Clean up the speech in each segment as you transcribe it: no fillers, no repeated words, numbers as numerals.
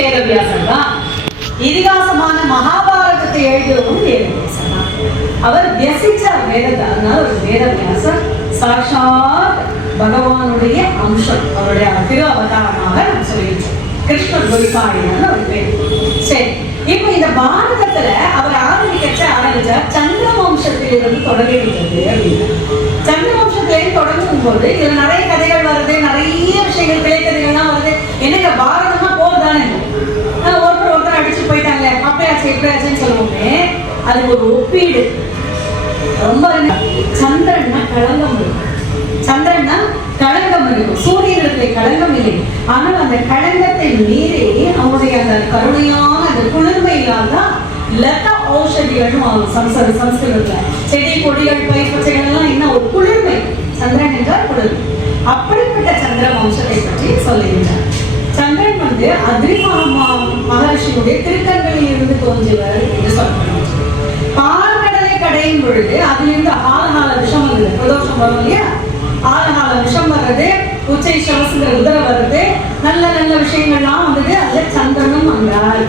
வேதவியாசர் தான். இதிகாசமான மகாபாரதத்தை எழுதியவரும் வேதவியாசர் தான். அவர் வியசிச்சார் வேதத்தை. அதனால ஒரு வேதவியாசர் சாட்சாத் பகவானுடைய அம்சம். அவருடைய திரு அவதாரமாக நம்ம சொல்லியிருக்கோம். கிருஷ்ணர் குறிப்பாடினால ஒரு பேர். சரி, இப்ப இந்த பாரதத்துல அவர் ஆரம்பிச்சார் சந்திர வம்சத்திலிருந்து தொடங்குகிறது அப்படின்னு. சந்திர வம்சத்திலேருந்து தொடங்கும் போது இதுல நிறைய கதைகள் வருது, நிறைய விஷயங்கள் கிளைக்கதைகள்லாம் வருது. என்னங்க பாரதமா போர் தானே, ஒருத்தர் அடிச்சு போயிட்டாங்க, அப்பயாச்சு எப்பயாச்சுன்னு சொல்லுவோமே, அது ஒரு ஒப்பீடு. ரொம்ப சந்திரன்னா களங்கம் இருக்கும், சந்திரன்னா களங்கம் இருக்கும், சூரியனிடத்துல களங்கம் இல்லை. ஆனால் அந்த களங்கத்தை மீறி அவனுடைய அந்த கருணையான அந்த குளிர்மையிலால் தான் லதா ஔஷதிகளும் சம்ஸ்கிருதத்துல செடி கொடிகள் பயிர் பச்சைகள் எல்லாம் என்ன ஒரு குளிர்மை. சந்திரன் என்றால் குளிர்மை. அப்படிப்பட்ட சந்திர வம்சத்தை பற்றி சொல்லுகின்றார். சந்திரன் அத்ரிமா மகர்ஷியுடைய திருக்கண்களில் இருந்து தோன்றியவர் என்று சொல்லப்படுகிறது. பால்கடலை கடையும் பொழுது அதிலிருந்து ஆலகால விஷம் வந்தது. பிரதோஷம் வரும் இல்லையா, ஆலகால விஷம் வர்றது, உச்சை சவசுங்கிற உதர வருது, நல்ல நல்ல விஷயங்கள்லாம் வந்தது. அதுல சந்திரனும் வந்தார்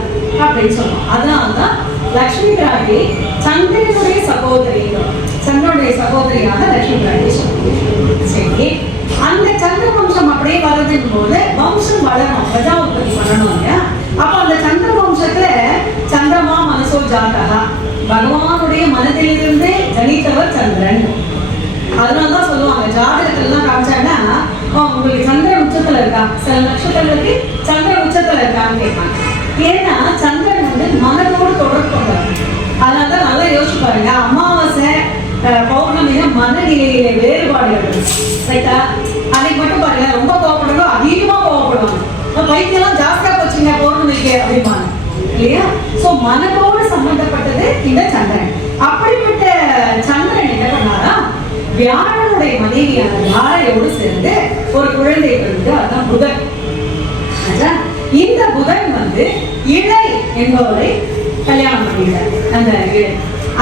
அப்படின்னு சொல்லுவோம். அதனால்தான் லட்சுமி பிராட்டி சந்திரனுடைய சகோதரி, சந்திரனுடைய சகோதரியாக லட்சுமி பிராட்டி சொல்லுவோம். சரி, அந்த சந்திர வம்சம் அப்படியே வருதுன்னு போது வம்சம் வளரும், பிரஜா உற்பத்தி பண்ணணும் இல்லையா. அப்ப அந்த சந்திர வம்சத்துல சந்திரமா மனசோ ஜாதகா, பகவானுடைய மனதிலிருந்து ஜனித்தவர் சந்திரன். அதனாலதான் சொல்லுவாங்க, ஜாதகத்துல எல்லாம் காமிச்சாங்கன்னா உங்களுக்கு சந்திரன் உச்சத்துல இருக்கா, சில நட்சத்திரங்களுக்கு சந்திரன் உச்சத்துல இருக்கான்னு கேட்பாங்க. ஏன்னா சந்திரன் மனதோடு தொடர்பு கொண்டார். அதனாலதான் நல்லா யோசிச்சு பாருங்க, அமாவாசை பௌர்ணமியில மனநிலையில வேறுபாடுகள் ரைட்டா. அன்னைக்கு மட்டும் பாருங்க, ரொம்ப கோவப்படுறதோ அதிகமா கோவப்படுவாங்க, பைத்தியெல்லாம் ஜாஸ்தியா போச்சுங்க பௌர்ணமிக்கு அப்படிம்பாங்க இல்லையா. சோ மனதோடு சம்பந்தப்பட்டது இந்த சந்திரன். அப்படிப்பட்ட சந்திரன் என்ன பண்ணாரா, வியாழனுடைய மனைவியான தாரையோடு சேர்ந்து ஒரு குழந்தை பிறந்து, அதுதான் புதன். இந்த புதன் இழை என்பவரை கல்யாணம் பண்ணிட்டார்.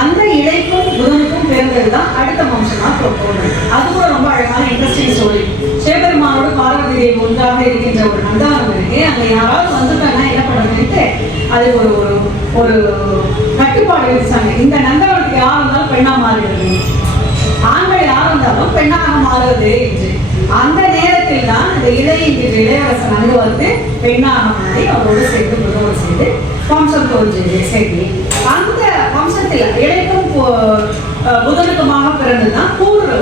அந்த இழைக்கும் புதனுக்கும் பிறந்ததுதான் அடுத்த வம்சமா போகிறது. அது கூட ரொம்ப அழகான இன்ட்ரெஸ்டிங் ஸ்டோரி. சிவபெருமானோடு பார்வதி தேவி ஒன்றாக இருக்கின்ற ஒரு நந்தானம் இருக்கு. அங்க யாராவது வந்துட்டாங்கன்னா என்ன பண்ணுறது, அது ஒரு ஒரு கட்டுப்பாடு விதிச்சாங்க. இந்த நந்தவனத்துக்கு யார் வந்தாலும் பெண்ணா மாறுகிறது, ஆண்கள் யார் வந்தாலும் பெண்ணாக மாறுவது என்று. அந்த நேரத்தில் தான் இந்த இளையரசன் அங்கு பெண்ணாக மாறி அவரோடு சேர்ந்து புதனோடு சேர்ந்து வம்சம் தோன்றியது. சரி, அந்த வம்சத்தில் இளைக்கும் புதனுக்குமாக பிறந்துதான் பூர்வ